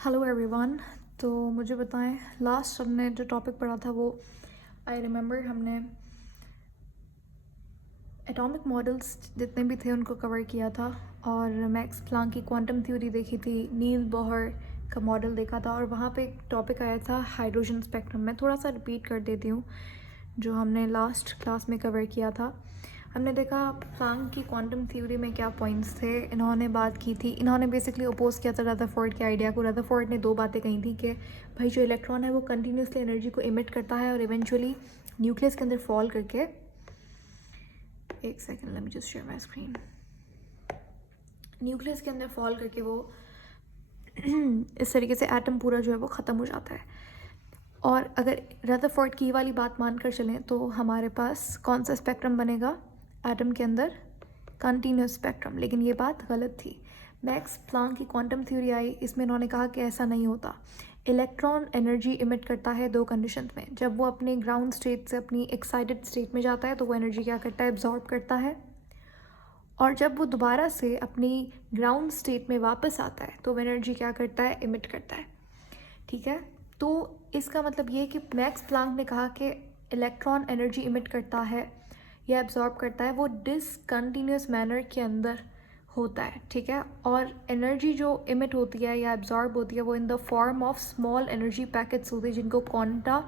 Hello everyone. तो मुझे बताएं, लास्ट हमने जो टॉपिक पढ़ा था वो आई रिमेंबर हमने एटॉमिक मॉडल्स जितने भी थे उनको कवर किया था और मैक्स प्लैंक की क्वांटम थ्योरी देखी थी, नील बोहर का मॉडल देखा था और वहाँ पे एक टॉपिक आया था हाइड्रोजन स्पेक्ट्रम। मैं थोड़ा सा रिपीट कर देती हूँ जो हमने लास्ट क्लास में कवर किया था। हमने देखा प्लैंक की क्वांटम थ्योरी में क्या पॉइंट्स थे, इन्होंने बात की थी, इन्होंने बेसिकली अपोज किया था रदरफोर्ड के आइडिया को। रदरफोर्ड ने दो बातें कही थी कि भाई जो इलेक्ट्रॉन है वो कंटिन्यूसली एनर्जी को इमिट करता है और इवेंचुअली न्यूक्लियस के अंदर फॉल करके, एक second let me just share my screen, nucleus के अंदर फॉल करके वो इस तरीके से एटम पूरा जो है वो ख़त्म हो जाता है। और अगर रदरफोर्ड की वाली बात मानकर चलें तो हमारे पास कौन सा स्पेक्ट्रम बनेगा एटम के अंदर? Continuous spectrum. लेकिन ये बात गलत थी। मैक्स प्लैंक की क्वांटम थ्योरी आई, इसमें इन्होंने कहा कि ऐसा नहीं होता। इलेक्ट्रॉन एनर्जी इमिट करता है दो कंडीशन में। जब वो अपने ग्राउंड स्टेट से अपनी एक्साइटेड स्टेट में जाता है तो वो एनर्जी क्या करता है? एब्जॉर्ब करता है। और जब वो दोबारा से अपनी ग्राउंड स्टेट में वापस आता है तो वो एनर्जी क्या करता है? इमिट करता है। ठीक है, तो इसका मतलब ये कि मैक्स प्लैंक ने कहा कि इलेक्ट्रॉन एनर्जी इमिट करता है या एब्जॉर्ब करता है वो डिसकंटिन्यूस मैनर के अंदर होता है। ठीक है, और एनर्जी जो इमिट होती है या एब्जॉर्ब होती है वो in the form of small energy packets होते हैं जिनको क्वांटा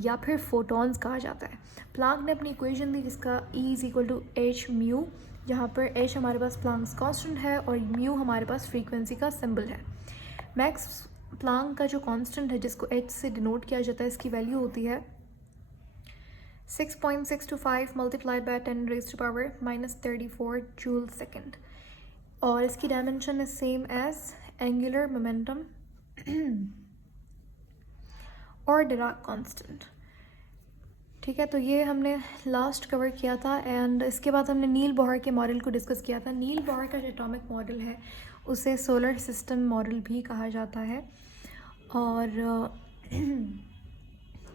या फिर फोटॉन्स कहा जाता है। प्लैंक ने अपनी इक्वेशन दी जिसका E is equal to h mu, जहाँ पर एच हमारे पास प्लैंक्स कांस्टेंट है और म्यू हमारे पास फ्रीक्वेंसी का सिंबल है। मैक्स प्लैंक का जो कांस्टेंट है जिसको एच से डिनोट किया जाता है, इसकी वैल्यू होती है 6.625 multiplied by 10 raise to power -34 joule second. और इसकी dimension is same as angular momentum और डिराक कांस्टेंट। ठीक है, तो ये हमने लास्ट कवर किया था एंड इसके बाद हमने नील बोहर के मॉडल को डिस्कस किया था। नील बोहर का जो एटॉमिक मॉडल है उसे सोलर सिस्टम मॉडल भी कहा जाता है और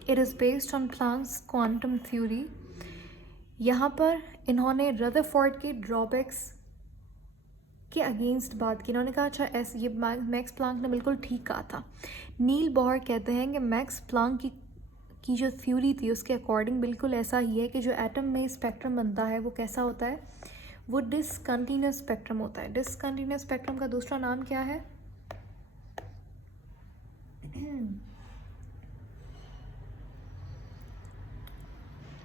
it is based on Planck's quantum theory. यहाँ पर इन्होंने रदरफोर्ड के ड्रॉबैक्स के अगेंस्ट बात की। इन्होंने कहा अच्छा ऐसे ये मैक्स प्लैंक ने बिल्कुल ठीक कहा था। नील बोहर कहते हैं कि मैक्स प्लैंक की जो थ्योरी थी उसके अकॉर्डिंग बिल्कुल ऐसा ही है कि जो एटम में स्पेक्ट्रम बनता है वो कैसा होता है? वो डिसकंटिन्यूस स्पेक्ट्रम होता है। डिसकंटिन्यूस स्पेक्ट्रम का दूसरा नाम क्या है?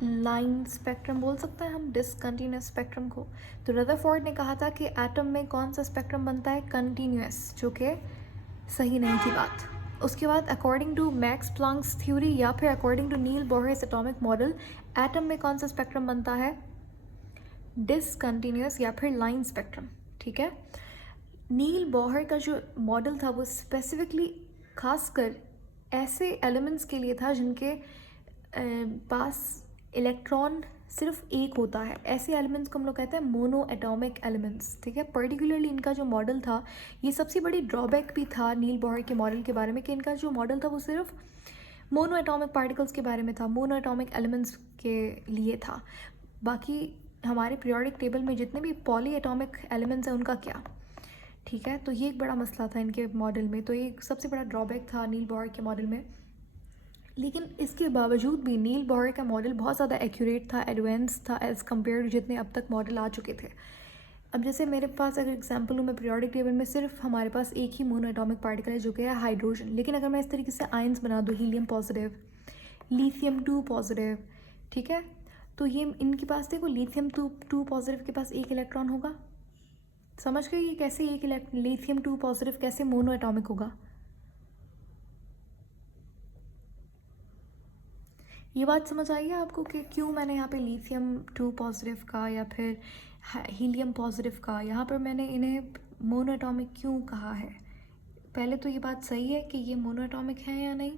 लाइन स्पेक्ट्रम बोल सकते हैं हम डिसकंटिन्यूस स्पेक्ट्रम को। तो रदरफोर्ड ने कहा था कि एटम में कौन सा स्पेक्ट्रम बनता है? कंटिन्यूस, जो कि सही नहीं थी बात। उसके बाद according to Max Planck's theory या फिर according to Niels Bohr's atomic model, atom में कौन सा स्पेक्ट्रम बनता है? डिसकंटिन्यूस या फिर लाइन स्पेक्ट्रम। ठीक है, नील बोहर का जो मॉडल था वो स्पेसिफिकली खासकर ऐसे एलिमेंट्स के लिए था जिनके पास इलेक्ट्रॉन सिर्फ एक होता है। ऐसे एलिमेंट्स को हम लोग कहते हैं मोनो एटॉमिक एलिमेंट्स। ठीक है, पर्टिकुलरली इनका जो मॉडल था, ये सबसे बड़ी ड्रॉबैक भी था नील बोहर के मॉडल के बारे में कि इनका जो मॉडल था वो सिर्फ मोनो एटॉमिक पार्टिकल्स के बारे में था, मोनो एटॉमिक एलिमेंट्स के लिए था। बाकी हमारे पीरियोडिक टेबल में जितने भी पॉली एटॉमिक एलिमेंट्स हैं उनका क्या? ठीक है, तो ये एक बड़ा मसला था इनके मॉडल में, तो ये सबसे बड़ा ड्रॉबैक था नील बोहर के मॉडल में। लेकिन इसके बावजूद भी नील बोहर का मॉडल बहुत ज़्यादा एक्यूरेट था, एडवांस था एज़ कम्पेयर टू जितने अब तक मॉडल आ चुके थे। अब जैसे मेरे पास अगर एग्जांपल लूँ, मैं पीरियोडिक टेबल में सिर्फ हमारे पास एक ही मोनो एटॉमिक पार्टिकल है जो कि है हाइड्रोजन। लेकिन अगर मैं इस तरीके से आयंस बना दूँ, हीलियम पॉजिटिव, लिथियम 2 पॉजिटिव, ठीक है, तो ये इनके पास देखो लिथियम 2 पॉजिटिव के पास एक इलेक्ट्रॉन होगा। समझ गए ये कैसे एक लिथियम 2 पॉजिटिव कैसे मोनो एटॉमिक होगा? ये बात समझ आई है आपको कि क्यों मैंने यहाँ पे लिथियम 2 पॉजिटिव का या फिर हीलियम पॉजिटिव का यहाँ पर मैंने इन्हें मोनो एटॉमिक क्यों कहा है? पहले तो ये बात सही है कि ये मोनो एटॉमिक है या नहीं?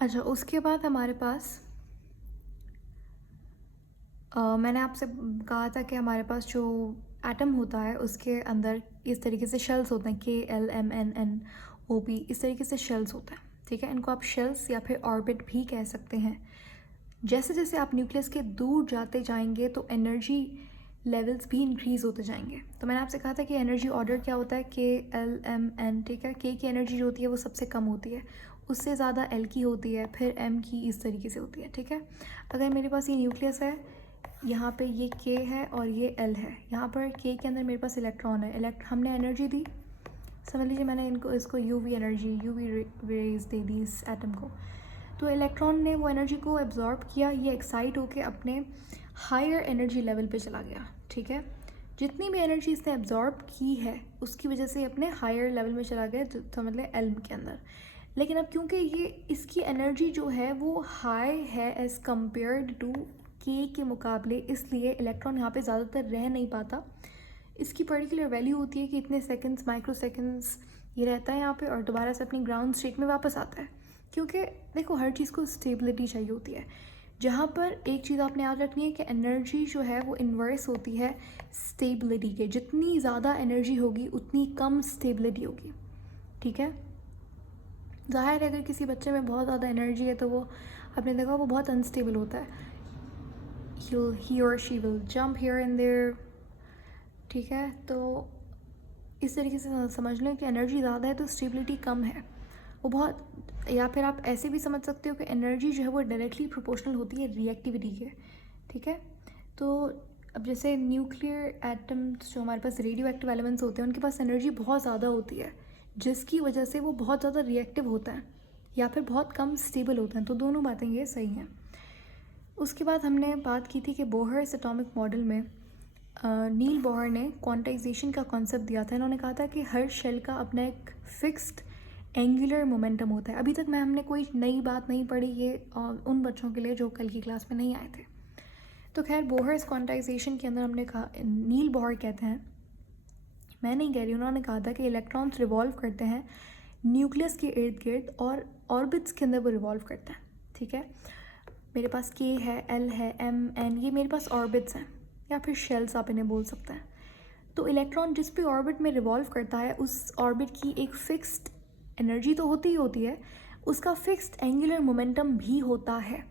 अच्छा, उसके बाद हमारे पास मैंने आपसे कहा था कि हमारे पास जो एटम होता है उसके अंदर इस तरीके से शेल्स होते हैं, KLMNNOP, इस तरीके से शेल्स होते हैं, ठीक है। इनको आप शेल्स या फिर ऑर्बिट भी कह सकते हैं। जैसे जैसे आप न्यूक्लियस के दूर जाते जाएंगे तो एनर्जी लेवल्स भी इंक्रीज़ होते जाएंगे। तो मैंने आपसे कहा था कि एनर्जी ऑर्डर क्या होता है, KLMN, ठीक है। के की एनर्जी जो होती है वो सबसे कम होती है, उससे ज़्यादा एल की होती है, फिर एम की, इस तरीके से होती है, ठीक है। अगर मेरे पास ये न्यूक्लियस है, यहाँ पे ये के है और ये एल है, यहाँ पर के के अंदर मेरे पास इलेक्ट्रॉन है, हमने एनर्जी दी, समझ लीजिए मैंने इसको यूवी एनर्जी, यूवी रेज दे दी इस एटम को। तो इलेक्ट्रॉन ने वो एनर्जी को एब्जॉर्ब किया, ये एक्साइट होके अपने हायर एनर्जी लेवल पे चला गया, ठीक है। जितनी भी एनर्जी इसने एब्जॉर्ब की है उसकी वजह से अपने हायर लेवल में चला गया, समझ लें एल के अंदर। लेकिन अब क्योंकि ये इसकी एनर्जी जो है वो हाई है एज़ कम्पेयर्ड टू के के मुकाबले, इसलिए इलेक्ट्रॉन यहाँ पे ज़्यादातर रह नहीं पाता। इसकी पर्टिकुलर वैल्यू होती है कि इतने सेकंड्स, माइक्रो सेकंड्स ये रहता है यहाँ पे और दोबारा से अपनी ग्राउंड स्टेट में वापस आता है। क्योंकि देखो हर चीज़ को स्टेबिलिटी चाहिए होती है। जहाँ पर एक चीज़ आपने याद रखनी है कि एनर्जी जो है वो इन्वर्स होती है स्टेबिलिटी के। जितनी ज़्यादा एनर्जी होगी उतनी कम स्टेबिलिटी होगी, ठीक है। ज़ाहिर है अगर किसी बच्चे में बहुत ज़्यादा एनर्जी है तो वो, आपने देखा, वो बहुत अनस्टेबल होता है। he or she will jump here and there, ठीक है। तो इस तरीके से समझ लें कि एनर्जी ज़्यादा है तो स्टेबिलिटी कम है, वो बहुत, या फिर आप ऐसे भी समझ सकते हो कि एनर्जी जो है वो डायरेक्टली प्रोपोर्शनल होती है रिएक्टिविटी के, ठीक है। तो अब जैसे न्यूक्लियर एटम्स जो हमारे पास रेडियो एक्टिव एलिमेंट्स होते हैं उनके पास एनर्जी बहुत ज़्यादा होती है, जिसकी वजह से वो बहुत ज़्यादा रिएक्टिव होता है या फिर बहुत कम स्टेबल होते हैं। तो दोनों बातें ये सही हैं। उसके बाद हमने बात की थी कि बोहर्स एटॉमिक मॉडल में नील बोहर ने क्वांटाइजेशन का कॉन्सेप्ट दिया था। इन्होंने कहा था कि हर शेल का अपना एक फिक्स्ड एंगुलर मोमेंटम होता है। अभी तक हमने कोई नई बात नहीं पढ़ी, ये उन बच्चों के लिए जो कल की क्लास में नहीं आए थे। तो खैर बोहर्स क्वांटाइजेशन के अंदर हमने कहा, नील बोहर कहते हैं, मैं नहीं कह रही, उन्होंने कहा था कि इलेक्ट्रॉन्स रिवॉल्व करते हैं न्यूक्लियस के इर्द गिर्द और ऑर्बिट्स के अंदर वो रिवॉल्व करते हैं, ठीक है। मेरे पास के है, एल है, एम, एन, ये मेरे पास ऑर्बिट्स हैं या फिर शेल्स आप इन्हें बोल सकते हैं। तो इलेक्ट्रॉन जिस भी ऑर्बिट में रिवॉल्व करता है उस ऑर्बिट की एक फिक्स्ड एनर्जी तो होती ही होती है, उसका फिक्स्ड एंगुलर मोमेंटम भी होता है,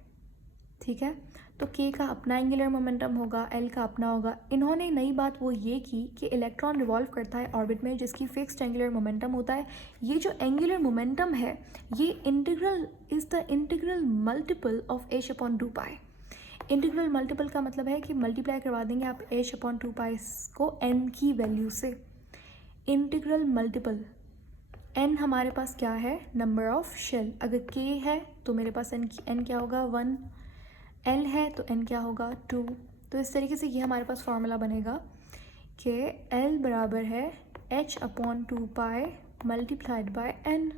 ठीक है। तो के का अपना एंगुलर मोमेंटम होगा, एल का अपना होगा। इन्होंने नई बात वो ये की कि इलेक्ट्रॉन रिवॉल्व करता है ऑर्बिट में जिसकी फिक्स्ड एंगुलर मोमेंटम होता है। ये जो एंगुलर मोमेंटम है ये integral is the integral multiple of h upon 2 pi. Integral multiple का मतलब है कि मल्टीप्लाई करवा देंगे आप h अपॉन 2 पाई को n की वैल्यू से। इंटीग्रल मल्टीपल, n हमारे पास क्या है, नंबर ऑफ शेल। अगर k है तो मेरे पास n क्या होगा, 1, L है तो n क्या होगा, 2। तो इस तरीके से ये हमारे पास फार्मूला बनेगा कि L बराबर है h upon 2 pi multiplied by n,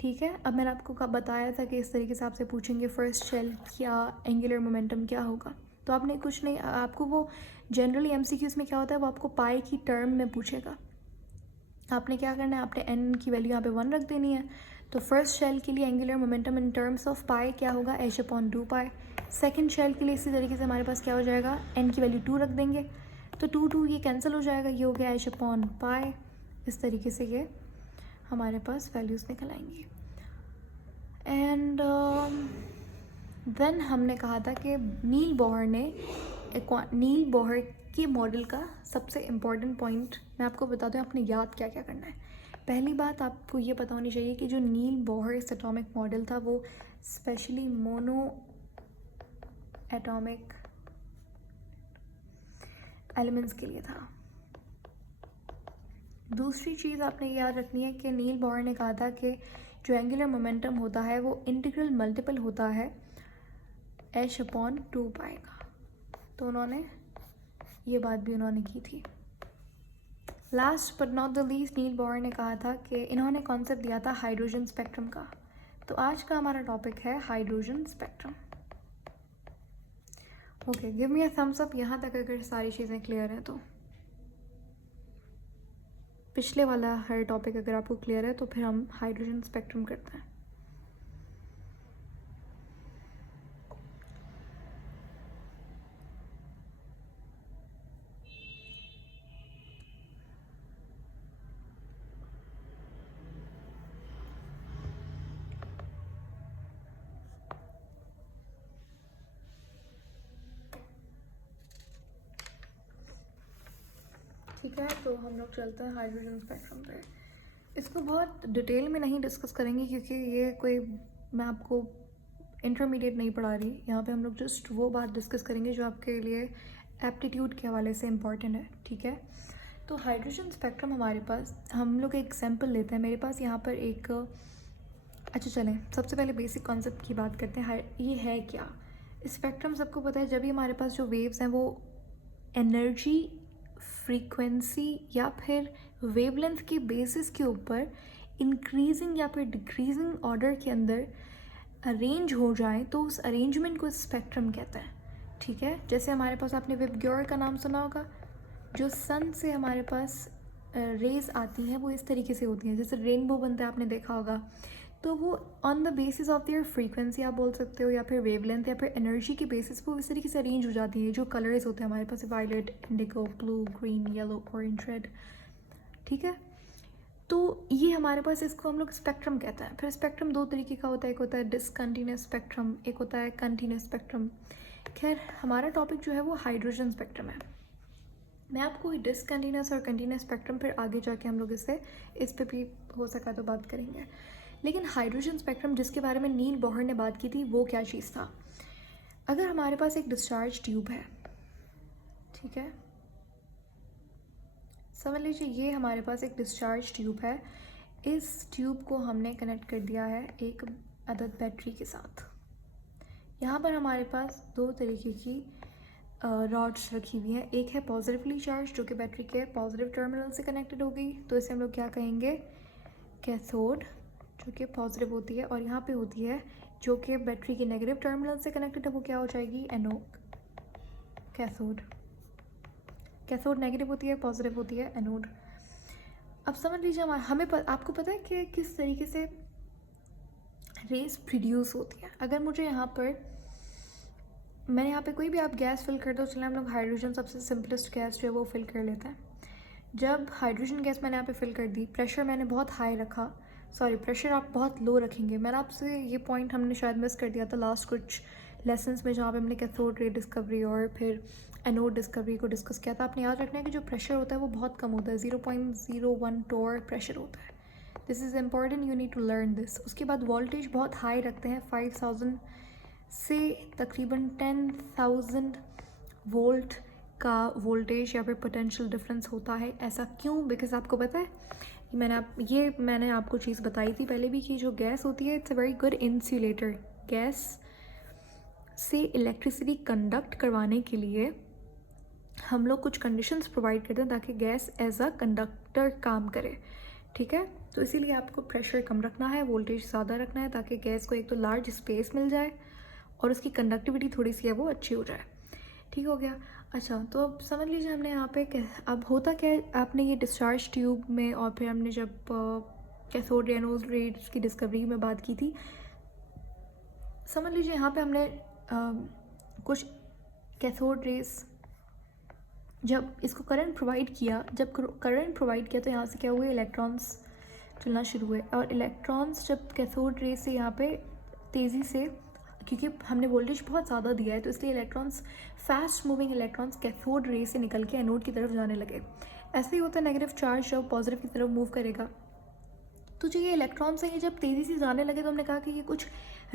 ठीक है। अब मैंने आपको बताया था कि इस तरीके से आपसे पूछेंगे फर्स्ट शेल क्या एंगुलर मोमेंटम क्या होगा, तो आपने कुछ नहीं, आपको वो जनरली MCQs में क्या होता है, वो आपको पाई की टर्म में पूछेगा। आपने क्या करना है, आपने n की वैल्यू यहाँ पे 1 रख देनी है। तो फर्स्ट शेल के लिए angular momentum in terms of pi क्या होगा, h अपॉन 2 पाई। सेकेंड शेल के लिए इसी तरीके से हमारे पास क्या हो जाएगा, n की वैल्यू 2 रख देंगे, तो 2 ये कैंसिल हो जाएगा, ये हो गया h अपॉन पाई। इस तरीके से ये हमारे पास वैल्यूज़ निकल आएंगी। एंड देन हमने कहा था कि नील बोहर के मॉडल का सबसे इम्पॉर्टेंट पॉइंट मैं आपको बताती हूँ, आपने याद क्या क्या करना है। पहली बात आपको ये पता होनी चाहिए कि जो नील बोहर एटॉमिक मॉडल था वो स्पेशली मोनो एटॉमिक एलिमेंट्स के लिए था। दूसरी चीज़ आपने याद रखनी है कि नील बोहर ने कहा था कि जो एंगुलर मोमेंटम होता है वो इंटीग्रल मल्टीपल होता है h अपॉन 2 पाई का। तो उन्होंने ये बात भी उन्होंने की थी। Last but not the least Niels Bohr ने कहा था कि इन्होंने कॉन्सेप्ट दिया था हाइड्रोजन स्पेक्ट्रम का। तो आज का हमारा टॉपिक है hydrogen spectrum. Okay, give me a thumbs up यहाँ तक अगर सारी चीज़ें क्लियर हैं तो। पिछले वाला हर टॉपिक अगर आपको क्लियर है तो फिर हम हाइड्रोजन स्पेक्ट्रम करते हैं। ठीक है, तो हम लोग चलते हैं हाइड्रोजन स्पेक्ट्रम पे। इसको बहुत डिटेल में नहीं डिस्कस करेंगे क्योंकि ये कोई, मैं आपको इंटरमीडिएट नहीं पढ़ा रही। यहाँ पे हम लोग जस्ट वो बात डिस्कस करेंगे जो आपके लिए एप्टीट्यूड के हवाले से इम्पॉर्टेंट है। ठीक है, तो हाइड्रोजन स्पेक्ट्रम हमारे पास, हम लोग एक एग्जांपल लेते हैं। मेरे पास यहाँ पर एक, अच्छा चलें सबसे पहले बेसिक कॉन्सेप्ट की बात करते हैं। ये है क्या स्पेक्ट्रम? सबको पता है, जब भी हमारे पास जो वेव्स हैं वो एनर्जी, फ्रीक्वेंसी या फिर वेवलेंथ के बेसिस के ऊपर इंक्रीजिंग या फिर डिक्रीजिंग ऑर्डर के अंदर अरेंज हो जाए तो उस अरेंजमेंट को स्पेक्ट्रम कहते हैं। ठीक है, जैसे हमारे पास, आपने विबग्योर का नाम सुना होगा, जो सन से हमारे पास रेज आती हैं वो इस तरीके से होती हैं, जैसे रेनबो बनता है, आपने देखा होगा। तो वो on the basis of their frequency आप बोल सकते हो, या फिर वेवलेंथ, या फिर एनर्जी के बेसिस पे इस तरीके से अरेंज हो जाती है। जो कलर्स होते हैं हमारे पास, violet, indigo, blue, green, yellow, orange, red. ठीक है, तो ये हमारे पास, इसको हम लोग स्पेक्ट्रम कहते हैं। फिर स्पेक्ट्रम दो तरीके का होता है, एक होता है डिसकंटिन्यूस स्पेक्ट्रम, एक होता है कंटिन्यूस स्पेक्ट्रम। खैर, हमारा टॉपिक जो है वो हाइड्रोजन स्पेक्ट्रम है। मैं आपको डिसकंटिन्यूस और कंटिन्यूस स्पेक्ट्रम फिर आगे जाके हम लोग इस पे भी हो सका तो बात करेंगे। लेकिन हाइड्रोजन स्पेक्ट्रम जिसके बारे में नील बोहर ने बात की थी, वो क्या चीज़ था? अगर हमारे पास एक डिस्चार्ज ट्यूब है, ठीक है, समझ लीजिए ये हमारे पास एक डिस्चार्ज ट्यूब है। इस ट्यूब को हमने कनेक्ट कर दिया है एक अदद बैटरी के साथ। यहाँ पर हमारे पास दो तरीके की रॉड्स रखी हुई हैं। एक है पॉजिटिवली चार्ज, जो कि बैटरी के पॉजिटिव टर्मिनल से कनेक्टेड हो गई, तो इसे हम लोग क्या कहेंगे? कैथोड, जो कि पॉजिटिव होती है। और यहाँ पे होती है जो कि बैटरी के नेगेटिव टर्मिनल से कनेक्टेड है, वो क्या हो जाएगी? एनोड। कैथोड, कैथोड नेगेटिव होती है, पॉजिटिव होती है एनोड। अब समझ लीजिए आपको पता है कि किस तरीके से रेस प्रोड्यूस होती है। अगर मुझे यहाँ पर, मैंने यहाँ पे कोई भी आप गैस फिल कर दो, चलिए हम लोग हाइड्रोजन, सबसे सिंपलेस्ट गैस जो है वो फिल कर लेते हैं। जब हाइड्रोजन गैस मैंने यहाँ पे फिल कर दी, प्रेशर मैंने बहुत हाई रखा, सॉरी प्रेशर आप बहुत लो रखेंगे। मैंने आपसे ये पॉइंट हमने शायद मिस कर दिया था लास्ट कुछ लेसन्स में, जहाँ पे हमने कैथोड रे डिस्कवरी और फिर एनोड डिस्कवरी को डिस्कस किया था। आपने याद रखना है कि जो प्रेशर होता है वो बहुत कम होता है, 0.01 टोर प्रेशर होता है। This is important, you need to learn this. उसके बाद वोल्टेज बहुत हाई रखते हैं, 5000 से तकरीबन 10,000 वोल्ट का वोल्टेज या फिर पोटेंशियल डिफरेंस होता है। ऐसा क्यों? बिकॉज आपको पता है, मैंने आपको चीज़ बताई थी पहले भी कि जो गैस होती है, it's a very good insulator. Gas से इलेक्ट्रिसिटी कंडक्ट करवाने के लिए हम लोग कुछ कंडीशंस प्रोवाइड करते हैं ताकि गैस एज अ कंडक्टर काम करे। ठीक है, तो इसीलिए आपको प्रेशर कम रखना है, वोल्टेज ज़्यादा रखना है, ताकि गैस को एक तो लार्ज स्पेस मिल जाए और उसकी कंडक्टिविटी थोड़ी सी है वो अच्छी हो जाए। ठीक हो गया। अच्छा, तो अब समझ लीजिए हमने यहाँ पे अब होता क्या है, आपने ये डिस्चार्ज ट्यूब में, और फिर हमने जब कैथोड एनोड रेज की डिस्कवरी में बात की थी, समझ लीजिए यहाँ पे हमने कुछ कैथोड रेज, जब इसको करंट प्रोवाइड किया, तो यहाँ से क्या हुए? इलेक्ट्रॉन्स चलना शुरू हुए। और इलेक्ट्रॉन्स जब कैथोड रे से यहाँ पे तेज़ी से, क्योंकि हमने वोल्टेज बहुत ज़्यादा दिया है, तो इसलिए electrons, fast moving electrons cathode ray से निकल के एनोड की तरफ जाने लगे। ऐसे ही होता है नेगेटिव चार्ज जब पॉजिटिव की तरफ मूव करेगा। तो जो ये इलेक्ट्रॉन्स हैं, ये जब तेज़ी से जाने लगे तो हमने कहा कि ये कुछ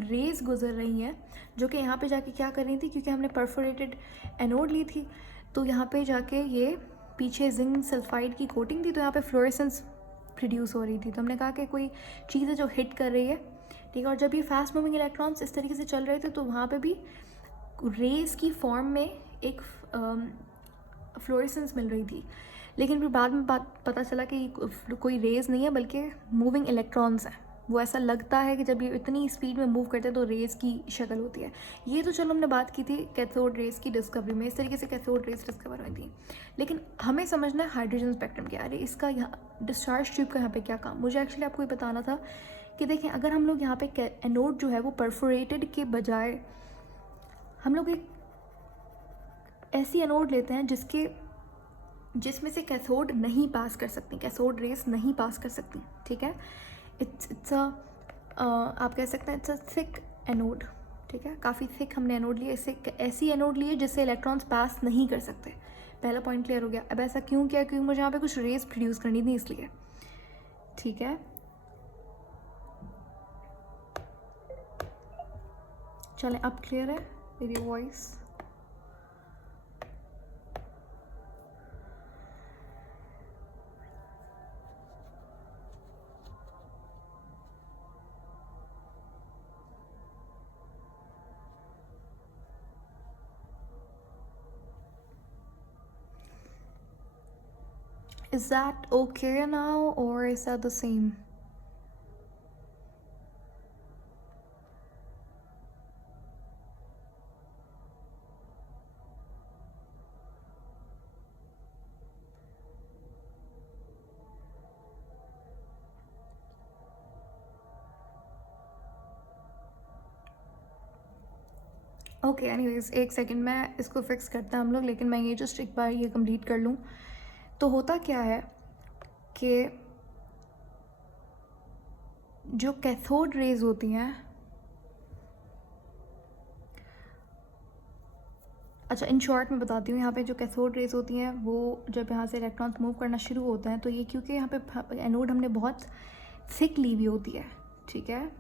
रेज गुजर रही हैं जो कि यहाँ पे जाके क्या कर रही थी, क्योंकि हमने परफोरेटेड एनोड ली थी, तो यहाँ पे जाके ये पीछे जिंक सल्फाइड की कोटिंग थी, तो यहाँ पे फ्लोरेसेंस प्रोड्यूस हो रही थी। तो हमने कहा कि कोई चीज़ है जो हिट कर रही है। ठीक है, और जब ये फास्ट मूविंग इलेक्ट्रॉन्स इस तरीके से चल रहे थे तो वहाँ पे भी रेस की फॉर्म में एक फ्लोरेसेंस मिल रही थी। लेकिन फिर बाद में पता चला कि कोई रेज नहीं है बल्कि मूविंग इलेक्ट्रॉन्स हैं। वो ऐसा लगता है कि जब ये इतनी स्पीड में मूव करते हैं तो रेस की शक्ल होती है। ये तो चलो हमने बात की थी कैथोड रेस की डिस्कवरी में, इस तरीके से कैथोड रेस डिस्कवर हुई थी। लेकिन हमें समझना है हाइड्रोजन स्पेक्ट्रम क्या है, इसका यहाँ डिस्चार्ज ट्यूब का यहाँ पे क्या काम। मुझे एक्चुअली आपको ये बताना था कि देखें, अगर हम लोग यहाँ पे एनोड जो है वो परफोरेटेड के बजाय हम लोग एक ऐसी एनोड लेते हैं जिसमें से कैथोड नहीं पास कर सकती, कैथोड रेस नहीं पास कर सकती। ठीक है, इट्स आप कह सकते हैं इट्स अ थिक एनोड। ठीक है, काफ़ी थिक हमने एनोड लिए, इससे ऐसी एनोड लिए जिससे इलेक्ट्रॉन्स पास नहीं कर सकते। पहला पॉइंट क्लियर हो गया। अब ऐसा क्यों किया? क्योंकि मुझे यहाँ पे कुछ रेज प्रोड्यूस करनी थी इसलिए। ठीक है, चलें, अब क्लियर है मेरी voice? Is that okay now or is that the same? Okay, anyways एक सेकंड, मैं इसको फिक्स करते हैं हम लोग, लेकिन मैं ये जस्ट एक बार ये कंप्लीट कर लूँ। तो होता क्या है कि जो कैथोड रेज होती हैं, अच्छा इन शॉर्ट में बताती हूँ, यहाँ पे जो कैथोड रेज होती हैं वो जब यहाँ से इलेक्ट्रॉन्स मूव करना शुरू होते हैं तो ये क्योंकि यहाँ पे एनोड हमने बहुत थिक ली हुई होती है, ठीक है,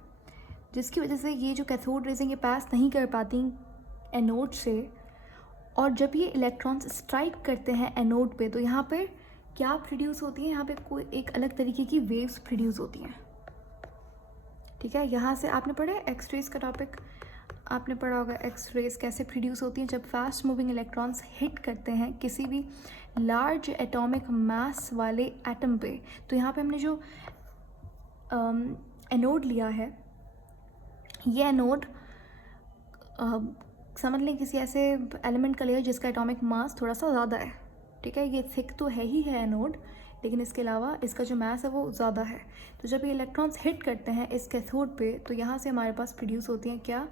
जिसकी वजह से ये जो कैथोड रेज हैं ये पास नहीं कर पाती एनोड से, और जब ये इलेक्ट्रॉन्स स्ट्राइक करते हैं एनोड पे तो यहाँ पे क्या प्रोड्यूस होती है? यहाँ पे कोई एक अलग तरीके की वेव्स प्रोड्यूस होती हैं। ठीक है, यहाँ से आपने पढ़ा है एक्स रेज का टॉपिक, आपने पढ़ा होगा एक्स रेज कैसे प्रोड्यूस होती हैं जब फास्ट मूविंग इलेक्ट्रॉन्स हिट करते हैं किसी भी लार्ज एटॉमिक मास वाले एटम पे। तो यहाँ पे हमने जो एनोड लिया है, ये एनोड समझ लें किसी ऐसे एलिमेंट का लिया जिसका एटॉमिक मास थोड़ा सा ज़्यादा है। ठीक है, ये थिक तो है ही है एनोड, लेकिन इसके अलावा इसका जो मास है वो ज़्यादा है। तो जब ये इलेक्ट्रॉन्स हिट करते हैं इस कैथोड पे तो यहाँ से हमारे पास प्रोड्यूस होती हैं क्या?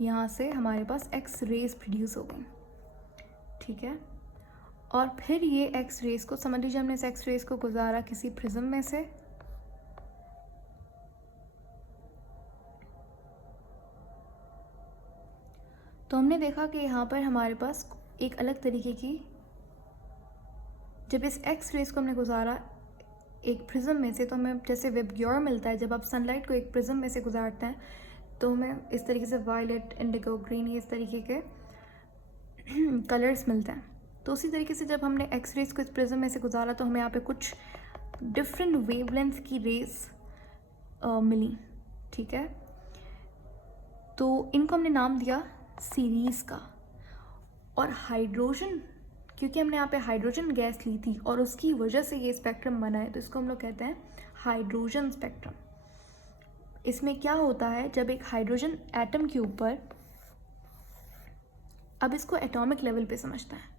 यहाँ से हमारे पास एक्स रेज प्रोड्यूस हो गई। ठीक है, और फिर ये एक्स रेज को समझ लीजिए हमने इस एक्स रेज को गुजारा किसी प्रिज्म में से, तो हमने देखा कि यहाँ पर हमारे पास एक अलग तरीके की, जब इस एक्स रेज को हमने गुजारा एक प्रिज्म में से तो हमें जैसे वेबग्योर मिलता है, जब आप सनलाइट को एक प्रिज्म में से गुजारते हैं तो हमें इस तरीके से वायलेट, इंडिगो, ग्रीन, ये इस तरीके के कलर्स मिलते हैं। तो उसी तरीके से जब हमने एक्स रेज को इस प्रिज्म में से गुजारा तो हमें यहाँ पे कुछ डिफरेंट वेवलेंथ की रेज मिली। ठीक है, तो इनको हमने नाम दिया सीरीज़ का। और हाइड्रोजन, क्योंकि हमने यहाँ पे हाइड्रोजन गैस ली थी और उसकी वजह से ये स्पेक्ट्रम बना है, तो इसको हम लोग कहते हैं हाइड्रोजन स्पेक्ट्रम। इसमें क्या होता है, जब एक हाइड्रोजन एटम के ऊपर, अब इसको एटॉमिक लेवल पे समझते हैं।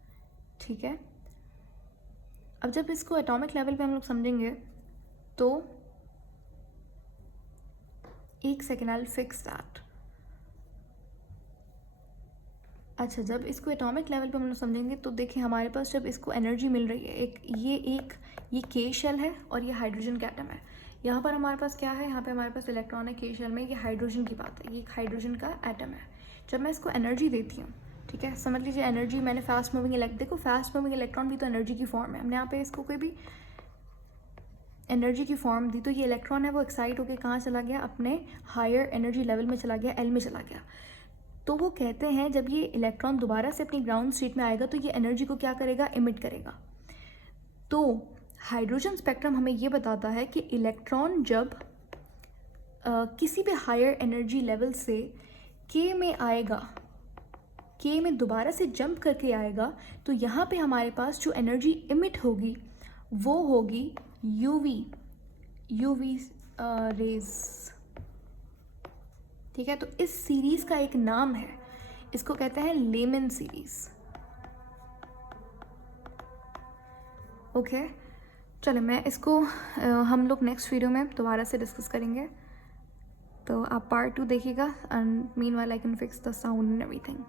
ठीक है, अब जब इसको एटॉमिक लेवल पे हम लोग समझेंगे तो एक second, I will fix that. अच्छा, जब इसको एटॉमिक लेवल पे हम लोग समझेंगे तो देखिए हमारे पास जब इसको एनर्जी मिल रही है, ये के शेल है और ये हाइड्रोजन का एटम है। यहाँ पर हमारे पास क्या है? यहाँ पे हमारे पास इलेक्ट्रॉन है के शेल में, ये हाइड्रोजन की बात है, ये एक हाइड्रोजन का एटम है। जब मैं इसको एनर्जी देती हूँ, ठीक है, समझ लीजिए एनर्जी मैंने फास्ट मूविंग देखो फास्ट मूविंग इलेक्ट्रॉन भी तो एनर्जी की फॉर्म है, हमने यहाँ पे इसको कोई भी एनर्जी की फॉर्म दी तो ये इलेक्ट्रॉन है वो एक्साइट होकर कहाँ चला गया? अपने हायर एनर्जी लेवल में चला गया, एल में चला गया। तो वो कहते हैं जब ये इलेक्ट्रॉन दोबारा से अपनी ग्राउंड स्टेट में आएगा तो ये एनर्जी को क्या करेगा? इमिट करेगा। तो हाइड्रोजन स्पेक्ट्रम हमें ये बताता है कि इलेक्ट्रॉन जब किसी भी हायर एनर्जी लेवल से के में आएगा, के में दोबारा से जंप करके आएगा, तो यहाँ पे हमारे पास जो एनर्जी इमिट होगी वो होगी यूवी रेज। ठीक है, तो इस सीरीज़ का एक नाम है, इसको कहते हैं लेमन सीरीज़। ओके, चलो मैं इसको हम लोग नेक्स्ट वीडियो में दोबारा से डिस्कस करेंगे, तो आप पार्ट 2 देखिएगा। And meanwhile I can fix the sound and everything.